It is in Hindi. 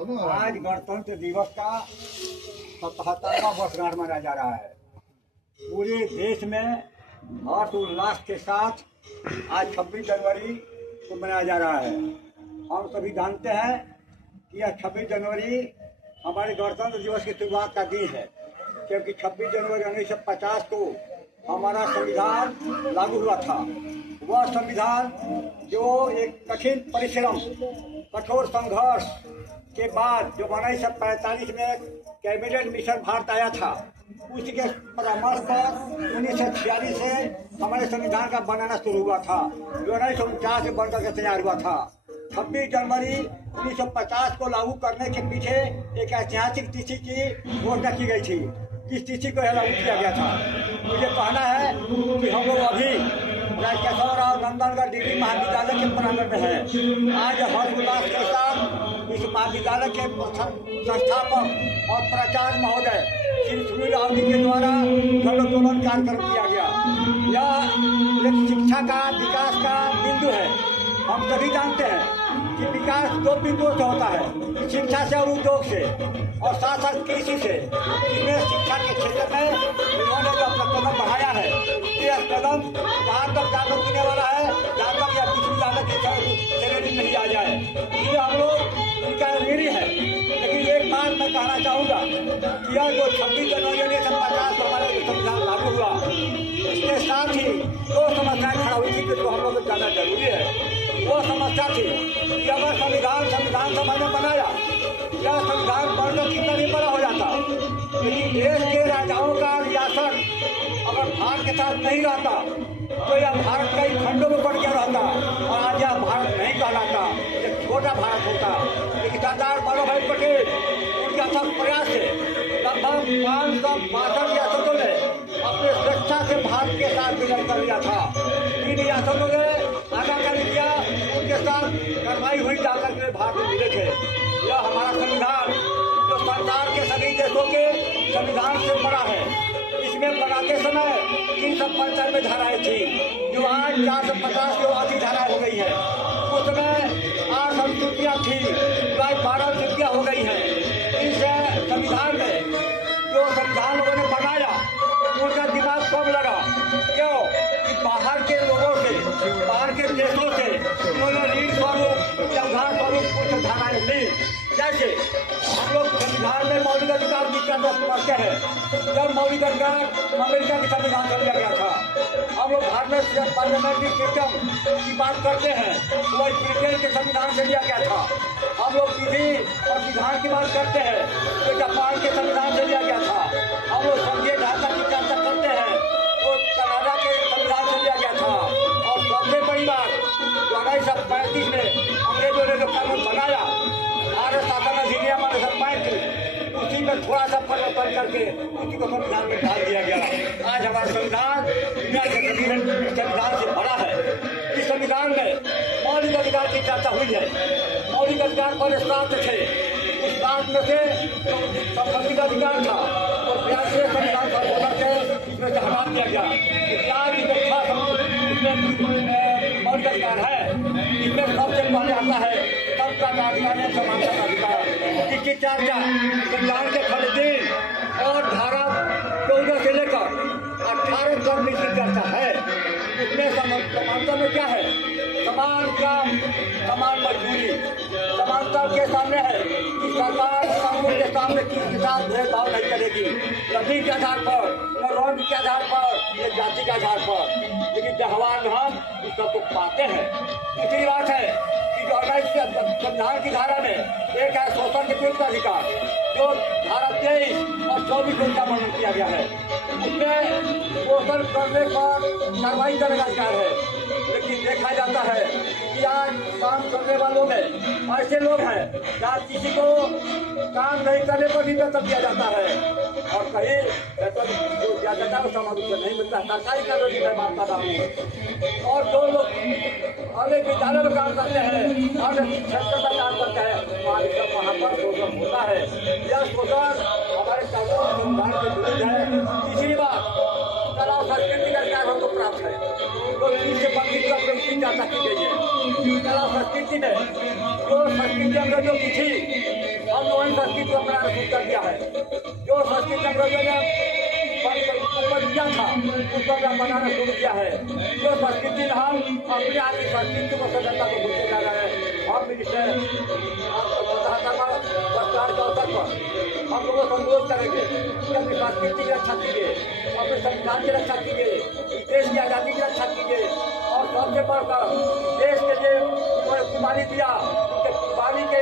आज गणतंत्र दिवस का 77वां वर्षगांठ मनाया जा रहा है। पूरे देश में हर्ष उल्लास के साथ आज 26 जनवरी को मनाया जा रहा है। हम सभी जानते हैं कि यह 26 जनवरी हमारे गणतंत्र दिवस की शुरुआत का दिन है, क्योंकि 26 जनवरी 1950 को हमारा संविधान लागू हुआ था। वह संविधान जो एक कठिन परिश्रम, कठोर संघर्ष के बाद जो 1945 में कैबिनेट मिशन भारत आया था, उसी के परामर्श पर 1946 से हमारे संविधान का बनाना शुरू हुआ था, जो 1949 में बनकर के तैयार हुआ था। 26 जनवरी 1950 को लागू करने के पीछे एक ऐतिहासिक तिथि की घोषणा की गई थी। इस तिथि को लागू किया गया था। मुझे कहना है कि हम लोग अभी राजकिशोर और नंदनगढ़ डिग्री महाविद्यालय के प्रांगण में है। आज हर्षोल्लास के साथ इस महाविद्यालय के संस्थापक और प्राचार्य महोदय श्री सुनील राव जी के द्वारा झंडोत्तोलन कार्यक्रम किया गया। यह एक शिक्षा का विकास का बिंदु है। हम सभी जानते हैं कि विकास दो बिंदुओं से होता है, शिक्षा से और उद्योग से, और साथ साथ कृषि से। इसमें शिक्षा के क्षेत्र में इन्होंने जो अपना कदम बढ़ाया है, यह कदम वहाँ तक जाकर देने वाला है जहाँ तक यह विश्वविद्यालय की श्रेणी नहीं आ जाए। इसलिए हम लोग इनका ऋणी है। लेकिन एक बात मैं कहना चाहूँगा कि यह जो 26 जनवरी 1950 को हमारा संविधान लागू हुआ, इसके साथ ही दो समस्याएं खड़ा हुई थी जिसको हम लोग को जानना जरूरी है। वो समस्या थी कि अगर संविधान सभा ने बनाया, यह संविधान बनकर कितना भी बड़ा हो जाता, लेकिन देश के राजाओं का रियासत अगर भारत के साथ नहीं रहता तो यह भारत कई खंडों में बढ़ गया रहता और आज यह भारत नहीं कहलाता, एक छोटा भारत होता। लेकिन सरदार वल्लभ भाई पटेल उनके अथक प्रयास से लगभग 562 रियासतों ने अपने स्वेच्छा से भारत के साथ विलय कर लिया था। इन रियासतों ने आगा कर लिया, उनके साथ कार्रवाई हुई जाकर के भारत में मिले थे। यह हमारा संविधान जो संसार के सभी देशों के संविधान से बड़ा है। इसमें बनाते समय 395 धाराएं थी, जो आज 450 से अधिक धाराएं हो गई है। उसमें 8 अनुसूचियाँ थी, जो आज 12 अनुसूचियाँ हो गई हैं। इस संविधान में जो संविधान लोगों ने बनाया, उनका दिमाग कब लगा? क्यों कि बाहर के लोगों से, बाहर के देशों से उन्होंने ऋण स्वरूप या उधार स्वरूप कुछ धाराएं ली। जैसे हम लोग संविधान में मौलिक अधिकार की तरफ पढ़ते हैं। जब मौलिक अधिकार अमेरिका के संविधान से लिया गया था, हम लोग भारत में पार्लियामेंट्री सिस्टम की बात करते हैं, वही ब्रिटेन के संविधान से लिया गया था। हम लोग विधि और विधान की बात करते हैं, तो जापान के संविधान से लिया गया था। हम लोग संघीय ढांचा की चर्चा करते हैं, तो कनाडा के संविधान से लिया गया था। और सबसे बड़ी बात, 1935 में अंग्रेजों ने जो कानून बनाया, भारत शासन अधिनियम 1935, उसी में थोड़ा सा परिवर्तन करके उसी को संविधान में डाल दिया गया। आज हमारा संविधान दुनिया के संविधान से बड़ा है। इस संविधान में मौलिक अधिकार की चर्चा हुई है। मौलिक अधिकार पर 7 थे, उस 7 में से संबंधित अधिकार था और 82 संविधान संशोधन से इसमें से हटा दिया गया। इसमें मौलिक अधिकार है, इसमें सबसे पहले आता है सबका अधिकार है, समानता का अधिकार। इसकी चर्चा संविधान के खंड और धारा 14 से लेकर 18 तक की चर्चा है। इसमें समानता में क्या है? समान काम, समान मजदूरी। समानता के सामने है कि सरकार कानून के सामने किसी के साथ भेदभाव नहीं करेगी, नदी के आधार पर, न रंग के आधार पर, न जाति के आधार पर। लेकिन जवान हम इस सबको पाते हैं। दूसरी बात है कि जो संविधान की धारा में एक है शोषण के विरुद्ध अधिकार, जो धारा 23 और 24 का वर्णन किया गया है। उसमें शोषण करने पर कार्रवाई करने का अधिकार है। लेकिन देखा जाता है कि आज काम करने वालों में ऐसे लोग हैं जहाँ किसी को काम नहीं करने पर भी वेतन दिया जाता है, और कहीं वेतन जो दिया जाता है वो समान रूप से नहीं मिलता। सरकारी कर्मचारी मैं बात कर रहा हूँ। और जो लोग अनेक विद्यालय में काम करते हैं, अनेक क्षेत्र में काम करते हैं, वहाँ पर शोषण होता है। यह शोषण हमारे कानून संविधान के विरुद्ध है। तीसरी बात, कला और संस्कृति का अधिकार हमको प्राप्त है, तो इससे बंदी करके उसकी चर्चा की गई है। कला और संस्कृति में जो संस्कृति अंग्रेजों की थी, हमने वही संस्कृति को अपनाना शुरू कर दिया है। जो संस्कृति अंग्रेजों ने ऊपर दिया था उसको हमने बनाना शुरू किया है। जो संस्कृति हम अपने आप की संस्कृति को सभ्यता को भूलते जा रहे हैं। हम इसे सरकार के अवसर पर हम लोगों को अनुरोध करेंगे कि अपनी संस्कृति की रक्षा कीजिए, अपने संविधान की रक्षा कीजिए, देश की आज़ादी की रक्षा कीजिए और सबसे बढ़कर देश के लिए कुर्बानी दिया, उनके कुर्बानी के